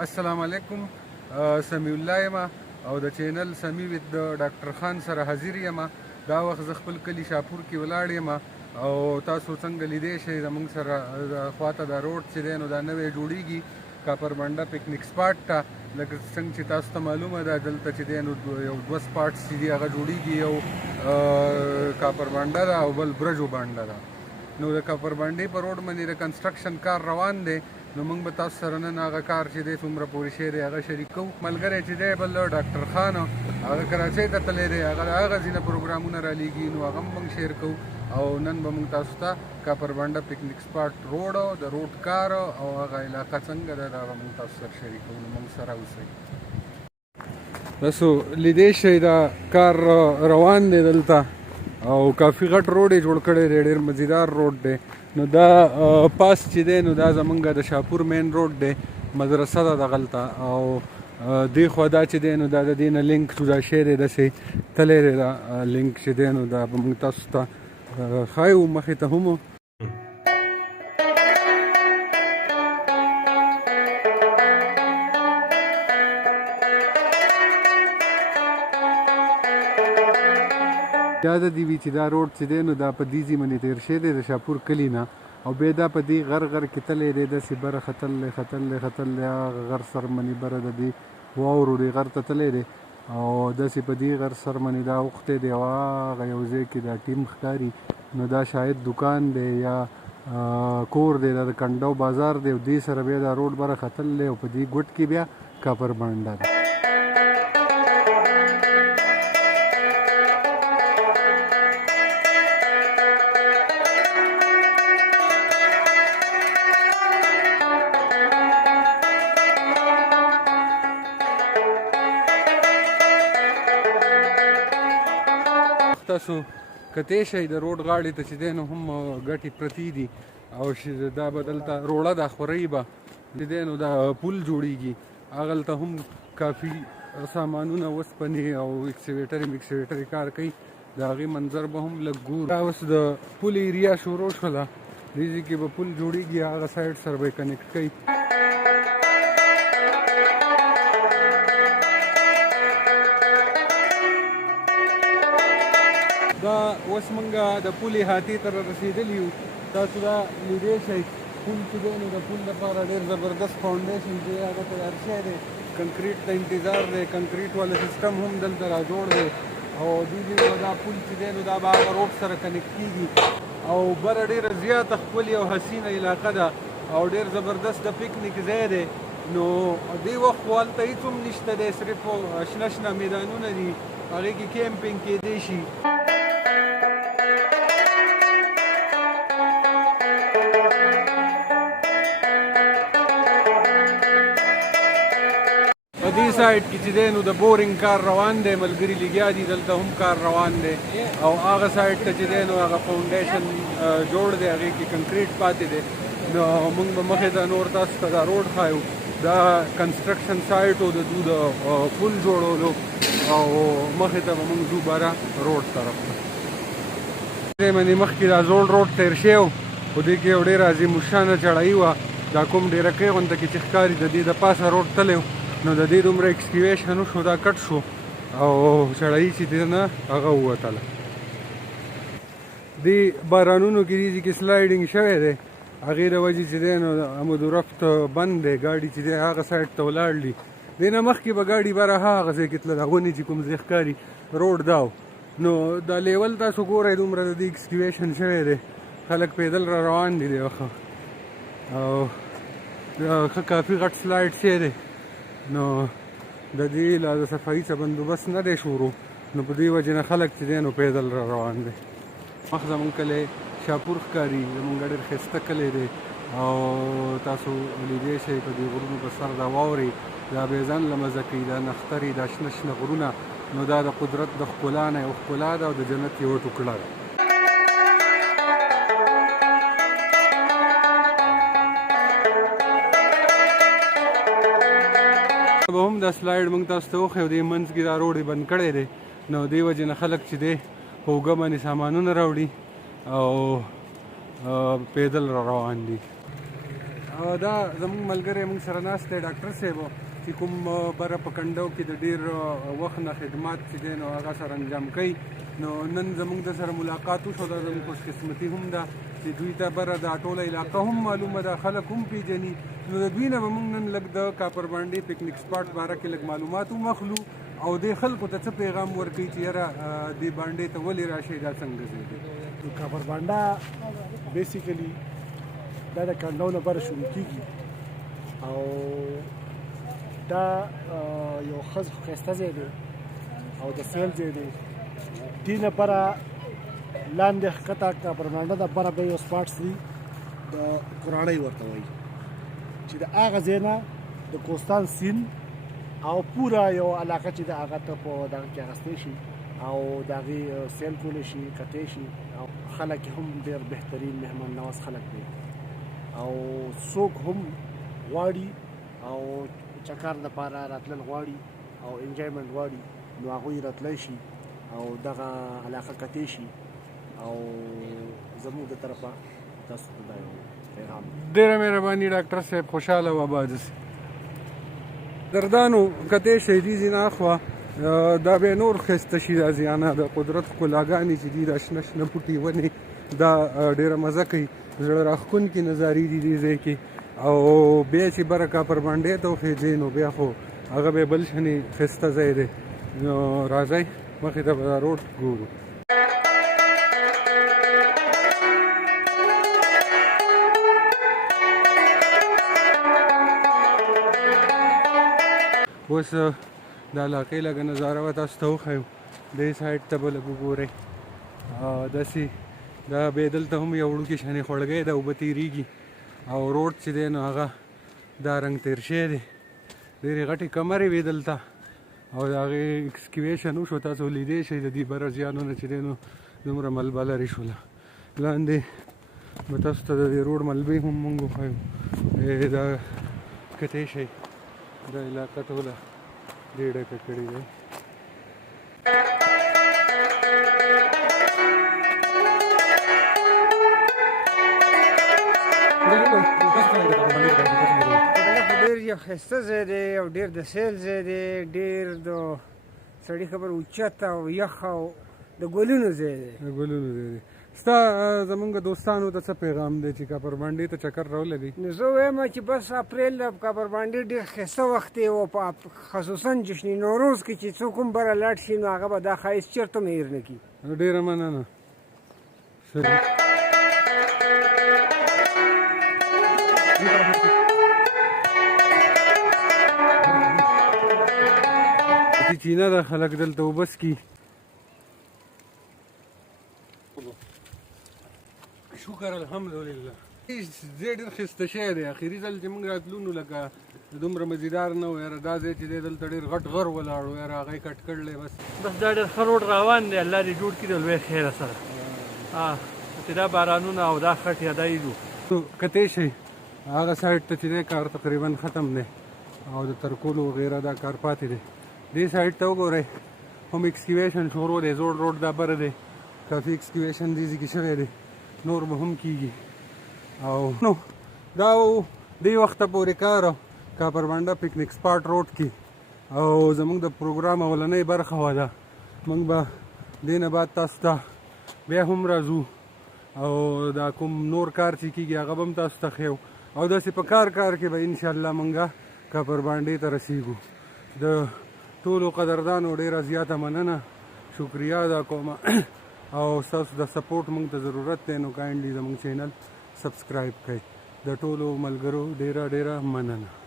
السلام علیکم. سمیع الله یم او د چینل سمی وید د ډاکټر خان سره حاضر یم. دا وخت زه خپل کلي شاپور کې ولاړ یم او تاسو څنګه لیدی شئ زموږ سره خواته دا روډ چې دی نو دا نوی جوړیږي کاپر بانډه پکنیک سپاټ ته. لکه څنګه چې تاسو ته معلومه ده دلته چې دی نو یو دوه سپاټس چې دي هغه جوړیږي، یو کاپر بانډه ده او بل برجو بانډه ده. نو د کاپر بانډې په روډ باندې د کنسټرکشن کار روان دی. نو موږ به تاسو سره نن هغه کار چې دی څومره پورې شوی دی هغه شریک کوو. ملګری چې دی بل ډاکټر خان هغه کراچۍ ته تللی دی، هغه ځینې پروګرامونه رالیږي نو هغه هم موږ شیر کوو. او نن به موږ تاسو ته کاپر بانډه پکنیک سپاټ روډ د روډ کار او هغه علاقه څنګه ده دا به موږ تاسو سره شریک کوو. نو موږ سره اوسئ. تاسو لیدی شئ دا کار روان دی دلته او کافي غټ روډ یې جوړ کړی دی، ډېر مزیدار روډ دی. نو دا پاس چې دی نو دا زمونږ د شاپور مین روډ دی، مدرسه ده دغلته او دې خوا دا چې دی نو دا د دې نه لینک جدا شوی دی، داسې تللی دی دا لینک چې دی نو دا به موږ تاسو ته ښایو مخې ته هم. یاده دې وي چې دا روډ چې دی نو دا په دې ځای باندې تېر شوی دی د شاپور کلي نه او بیا دا په دې غر کې تللی دی، داسې بره ختلی هغه غر سر باندې بره د دې واورو دې غر ته تللی دی او داسې په دې غر سر باندې دا اوښتی دی او هغه یو ځای کې دا ټیم ښکاري. نو دا شاید دکان دی یا کور دی، دا د کنډو بازار دی او دې سره بیا دا روډ بره ختلی دی او په دې ګوټ کې بیا کاپر بانډه ده. تاسو کتی شئ د روډ غاړې ته چې دی نو هم ګټې پرتې دي او دا به دلته روړه ده خورۍ به چې دی نو دا پل جوړیږي، هغلته هم کافي سامانونه اوسپنې او ایکسیویټرې کار کوي، د هغې منظر به هم لږ ګورو. دا اوس د پل ایریا شروع شوله، دې ځای کې به پل جوړیږي، هغه سایډ سره به یې کنیکټ کوي. دا اوس موږ د پل احاطې ته رسېدلي یو. تاسو دا لیدی شئ پل چې دی نو د پل لپاره ډېر زبردست فاونډیشن چې هغه تیار شوی دی، کنکریټ ته انتظار دی، کنکریټ والا سیسټم هم دلته را جوړ دی او دې ځای به دا پل چې دی نو دا به هغه روډ سره کنیکټ کېږي او بره ډېره زیاته ښکلې او حسینه علاقه ده او ډېر زبردست د پکنیک ځای دی. نو دې وخت خو هلته هېڅ هم نشته دی، صرف شنه میدانونه دي، هغې کې کیمپینګ کېدی شي. په دې سایډ کې چې دی نو د بورینګ کار روان دی، ملګري لګیا دي، دلته هم کار روان دی او هغه سایډ ته چې دی نو هغه فاونډیشن جوړ دی، هغې کې کنکریټ پاتې دی. نو موږ به مخې ته نور تاسو ته دا روډ ښایو. دا کنسټرکشن سایټ و د دوی د پل جوړولو او مخې ته به موږ ځو بره روډ طرف ته. دې باندې مخکې دا زوړ روډ تېر شوی و، خو دې کې یو ډېره عظیم الشانه چړهایي وه، دا کوم ډېرکۍ غونته کې چې ښکاري د دې د پاسه روډ تللی و نو د دې دومره ایکسکیویشن وشو، دا کټ شو او چړهایي چې دی نه هغه ووتله. دې بارانونو کې دې کې سلایډینګ شوی دی، هغې د وجې چې دی نو عمودرفت بند دی، ګاډي چې دی هغه سایډ ته ولاړ دي. دې نه مخکې به ګاډي بره هغه ځای کې تلله، غونې چې کوم ځای ښکاري روډ دا و. نو دا لیول تاسو ګورئ دومره د دې ایکسکیویشن شوی دی، خلک پیدل را روان دي دی وخه او ښه کافي غټ سلایډ شوی دی. نو د دې لا د صفایي څه بندوبست نه دی شروع، نو په دې وجې نه خلک چې دی نو پیدل را روان دی. مخ زمونږ کلی شاپور ښکاري، زمونږ ډېر ښایسته کلی دی او تاسو لیدی شئ په دې غرونو په سر دا واورې، دا بیزن له مزه کوي، دا نښترې، دا شنه شنه غرونه، نو دا د قدرت د ښکلا نه یو ښکلا ده او د جنت یوه ټوکړه ده. به هم دا سلایډ موږ تاسو ته وښیو، دې منځ کې دا روډ یې بند کړی دی، نو دې وجې نه خلک چې دی په اوږه باندې سامانونه راوړي او پیدل را روان دي. دا زموږ ملګری موږ سره ناست دی ډاکټر صاحب چې کوم بره په کنډو کې د ډېر وخت نه خدمات چې دی نو هغه سره انجام کوي. نو نن زموږ د سره ملاقات وشو، دا زموږ خوش قسمتي هم ده چې دوی ته بره دا ټوله علاقه هم معلومه ده، خلک هم پیژني. نو د دوی نه به موږ نن لږ د کاپر باندې پکنیک سپاټ باره کې لږ معلومات هم اخلو او دې خلکو ته څه پیغام ورکوي چې یاره دې باندې ته ولې راشئ، دا څنګه ځای دی. کاپر بانډا بیسیکلی دا د کنډو نه بره شروع کېږي او دا یو ښایسته ځای دی او د سیل ځای دی. دې نه بره لاندې ښکته کاپر بانډا د بره به یو سپاټس دي د کورانۍ ورته وایي چې د هغه ځای نه د کوستان سیند او پوره یو علاقه چې د هغه ته په دغه کې اخیستی شي او د هغې سیل کولی شي، کتی شي او خلک هم ډېر بهترین مهمان نواز خلک دی او څوک هم غواړي او چکر دپاره راتلل غواړي او انجویمنټ غواړي نو هغوی راتلی شي او دغه علاقه کتی شي او زموږ د طرفه تاسو ته دا یو پیغام دی. ډېره مهرباني ډاکټر صاحب، خوشحاله و آباد اوسئ. دردانو کتی شی دي ځینې اخوا دا به نور ښایسته شي، دا زیانه د قدرت ښکلاګانې چې دي دا شنه شنه بوټي ونې دا ډېره مزه کوي، زړه راښکونکي نظارې دي دې ځای کې. او بیا چې بره کاپر باندې ته وخېځې نو بیا خو هغه به بل شانې ښایسته ځای دی. نو راځئ مخې ته به دا روډ ګورو. اوس د علاقې لږه نظاره به تاسو ته وښیو، دې سایډ ته به لږ وګورئ. داسې دا به دلته هم یو وړوکې شانې خوړګی ده، اوبه تېرېږي او روډ چې دی نو هغه دا رنګ تېر شوی دی. ډېرې غټې کمرې وې دلته او د هغې ایکسکیویشن وشو، تاسو لیدی شئ د دې بره زیانونه چې دی نو دومره ملبه لرې شوله. لاندې به تاسو ته د دې روډ ملبې هم مونږ وښیو. دا کتی شئ دا علاقه ټوله دې ډکه کړې دی. ډېر یو ښایسته ځای دی او ډېر د سیل ځای دی، ډېر د سړي خبر اوچت او یخ او د ګلونو ځای دی. د ګلونو ځای دی. ستا زمونږ دوستانو ته څه پیغام دی چې کاپر باندې ته چکر راولګئ؟ نو زه وایم چې بس اپریل د کاپر باندې ډېر ښایسته وخت دی او په خصوصا جشن نوروز کې چې څوک هم بره لاړ شي نو هغه به دا ښایست چېرته هم هېر نه کړي. ډېره مننه. چینه ده، خلک دلته اوبه څښي. شکر الحمدلله. ځای ډېر ښایسته شوی دی. اخري ځل چې موږ راتلو نو لکه دومره مزیدار نه و. یاره دا ځای چې دی دلته ډېر غټ غر ولاړ و، یاره هغه یې کټ کړلی. بس دا ډېر ښه روډ روان دی، الله دې جوړ کړي د لوی خیره سره. چې دا بارانونه او دا خټ یادایي دو کتی شئ هغه سایډ ته چې دی کار تقریبا ختم دی او د ترکولو وغیره دا کار پاتې دی. دې سایډ ته وګورئ هم ایکسکیویشن شروع دی، زوړ روډ دا بره دی، کافي ایکسکیویشن دې ځای کې شوی دی، نور به هم کېږي. او نو دا دې وخته پورې کار کاپر بانډا پکنیک سپاټ روډ کې او زموږ د پروګرام اولنۍ برخه وه ده. موږ به دې نه بعد تاسو ته بیا هم راځو او دا کوم نور کار چې کېږي هغه به هم تاسو ته ښیو او داسې په کار کې به انشاءالله موږ کاپر باندې ته رسیږو. د ټولو قدردانو ډېره زیاته مننه، شکریه ادا کوم او ستاسو د سپورټ موږ ته ضرورت دی. نو کاینډلي زموږ چینل سبسکرایب کړئ. د ټولو ملګرو ډېره مننه.